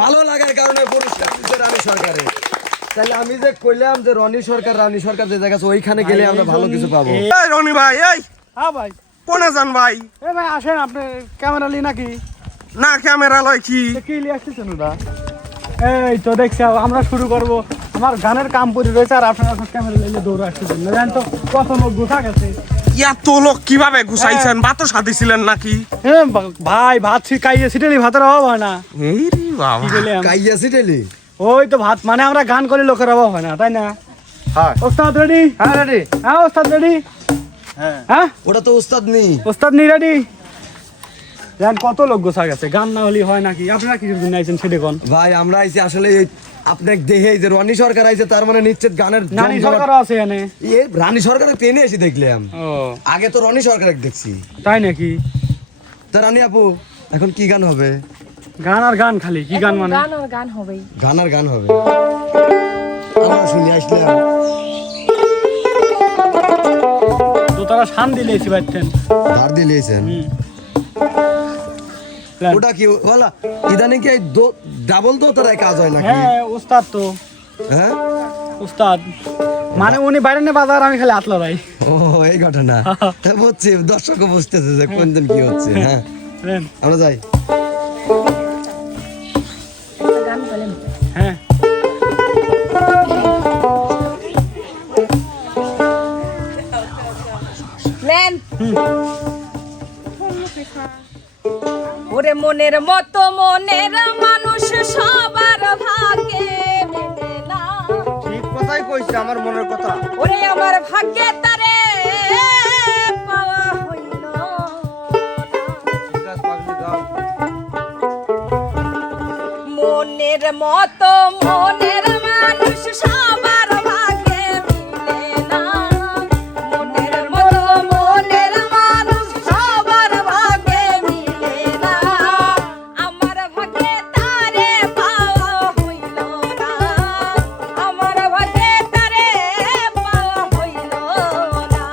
ভালো লাগার কারণে পুরস্কার দিচ্ছে রানী সরকারে। তাহলে আমি যে কইলাম যে রানী সরকার যে জায়গা আছে ওইখানে গেলে আমরা ভালো কিছু পাবো। এই রনি ভাই, এই হ্যাঁ ভাই, কোনে যান ভাই? এই ভাই আসেন, আপনি ক্যামেরা লি নাকি? না ক্যামেরা লয় কি? কি লিয়ে আসতেছেন ওটা? এই তো দেখছি আমরা শুরু করব, আমার গানের কাম পড়ে রয়েছে আর আপনারা এখন ক্যামেরা লিয়ে দৌড়ে আসতেছেন না, জানেন তো কত লোক গোছা গেছে। এত লোক কিভাবে গুছাইছেন? ভাতও সাথিছিলেন নাকি? হ্যাঁ ভাই, ভাত খাইয়ে সিটেলি ভাতের অভাব হয় না। এই রে বাবা, কি বললাম? কাইয়াছি টেলি ওই তো ভাত মানে আমরা গান করে লোকের অভাব হয় না, তাই না? হ্যাঁ ওস্তাদ রেডি? হ্যাঁ রেডি। হ্যাঁ ওস্তাদ রেডি? হ্যাঁ ওটা তো উস্তাদ নেই। ওস্তাদ নি রেডি? জান কত লোক গোছা গেছে, গান না হলে হয় নাকি? আপনারা কি জন্য আইছেন সেটা কোন? ভাই আমরা আইছি আসলে আপনাকে দেখে যে রানী সরকার আইছে তার মানে নিশ্চিত গানের নানি সরকার আছে এখানে। রানী সরকারকে টেনে এসে দেখলাম। ও আগে তো রানী সরকারকে দেখছি। তাই নাকি? তা রানী আপু এখন কি গান হবে? গান আর গান, খালি কি গান মানে? গান আর গান হবেই। গান আর গান হবে। আমরা শুনে আসলাম তো তারা শান দিলেছি বাইতেন। ধার দিয়ে লিয়েছেন। ওটা কি বলা ইদানিং কি ডাবল তো তার কাজ হয় নাকি? হ্যাঁ উস্তাদ তো, হ্যাঁ উস্তাদ মানে উনি বাইরে নিয়ে বাজার, আমি খালি হাত লড়াই। ও এই ঘটনা বুঝছি, দর্শকও বুঝতেছে যে কোন দিন কি হচ্ছে। হ্যাঁ নেন। আমরা যাই। গান বলেন। হ্যাঁ নেন। ওরে মনের মতো মনের মানুষ সবার ভাগ্যে মেলে না। ঠিক কথাই কইছে, আমার মনের কথা। ওরে আমার ভাগ্যে তারে পাওয়া হইল না। মনের মতো মনের মানুষ সবার ভাগ্যে মিলে না। মনের মতো মনের মানুষ সবার ভাগ্যে মিলে না। আমার ভাগ্যে তারে পাওয়া হইল না। আমার ভাগ্যে তারে পাওয়া হইল না।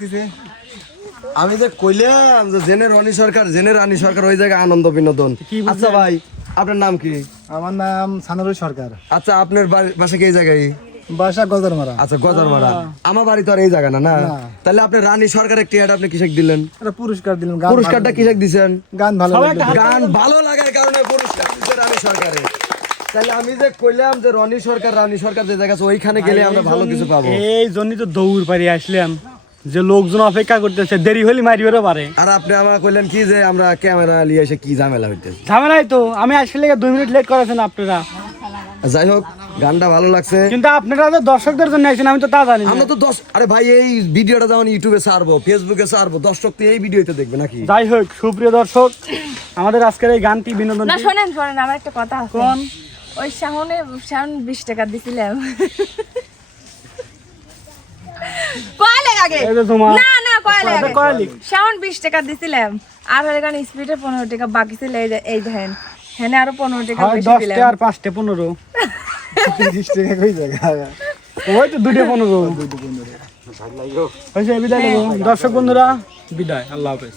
লাগতেছে আমি যে কইলাম যে জেনে রনি সরকার জেনে রানী সরকার ওই জায়গায় আনন্দ বিনোদন। কি বুঝলেন? আচ্ছা ভাই আপনার নাম কি? আমার নাম সানুরুল সরকার, আচ্ছা আপনার বাসা কি এই জায়গায়? বাসা গজরমারা। আচ্ছা গজারমারা। আমার বাড়ি তো আর এই জায়গা না, না? তাহলে আপনি রানী সরকারের টিয়াটা আপনি কিসে দিলেন? একটা পুরস্কার দিলাম, পুরস্কারটা কিসে দিছেন? গান ভালো লাগলো। গান ভালো লাগার কারণে পুরস্কার দিচ্ছে রানী সরকারে। তাহলে আমি যে কইলাম যে রনি সরকার রানী সরকার যে জায়গা আছে ওইখানে গেলে আমরা ভালো কিছু পাবো। এই জন্যই তো দৌড় পারি আসলাম, যে লোকজন অপেক্ষা করতেছে, দেরি হলে মারিবেরও পারে। আর আপনি আমার কইলেন কি যে আমরা ক্যামেরা নিয়ে এসে কি ঝামেলা হইতেছে। ঝামেলাই তো, আমি আসলে 2 মিনিট লেট করেছেন আপনারা। যাই হোক গানটা ভালো লাগছে। কিন্তু আপনারা তো দর্শকদের জন্য আইছেন, আমি তো তা জানি না। আমরা তো আরে ভাই এই ভিডিওটা যখন ইউটিউবে ছাড়বো ফেসবুকে ছাড়বো দর্শক তো এই ভিডিওতে দেখবে নাকি? যাই হোক সুপ্রিয় দর্শক, আমাদের আজকের এই গানটি বিনোদন। না শোনেন শোনেন, আমার একটা কথা আছে। কোন? ওই শাওন 20 টাকা দিছিলাম। কয়লে আগে? এই যে তোমার না না কয়লে আগে? কয়লি? শাওন 20 টাকা দিছিলাম। আর হলে গান স্পিডে 15 টাকা বাকি ছিল, এই দেখেন। হ্যাঁ আর 15 টাকা হয় বেশি 10 দিলাম। টা আর 5 টা 15। 30 টাকা কই জায়গা? ওই তো 2 টা 15। হইছে বিদায় নেব। দর্শক বন্ধুরা বিদায়, আল্লাহ হাফেজ।